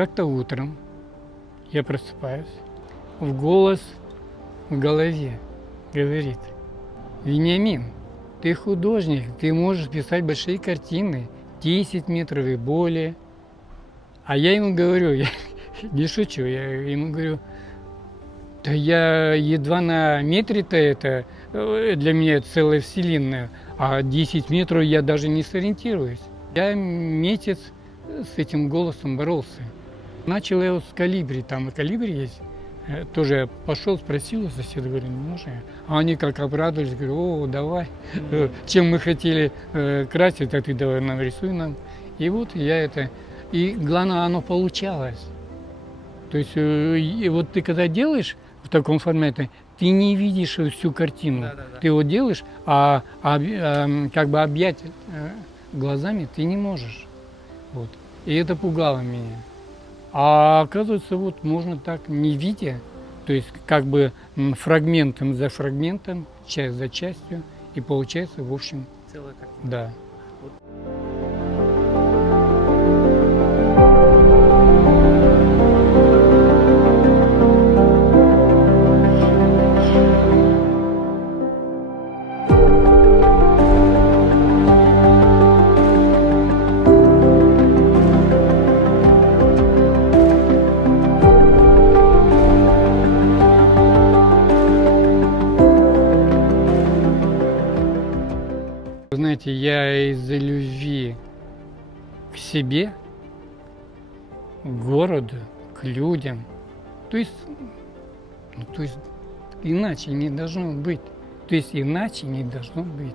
Как-то утром я просыпаюсь, голос в голове говорит: Вениамин, ты художник, ты можешь писать большие картины, 10 метров и более. А я ему говорю, я не шучу, я ему говорю: да я едва на метре-то это, для меня целая вселенная, а 10 метров я даже не сориентируюсь. Я месяц с этим голосом боролся. Начал я с «Колибри», там и «Колибри» есть. Тоже пошел, спросил у соседа, говорю, не можно? А они как обрадовались, говорю: о, давай, чем мы хотели красить, а ты давай нам рисуй нам. И вот я это, и главное, оно получалось. То есть, и вот ты когда делаешь в таком формате, ты не видишь всю картину. Ты вот делаешь, как бы объять глазами ты не можешь. Вот. И это пугало меня. А оказывается, вот можно так, не видя, то есть как бы фрагментом за фрагментом, часть за частью, и получается, в общем, Целая картина. да. Знаете, я из-за любви к себе, к городу, к людям, то есть иначе не должно быть. То есть иначе не должно быть.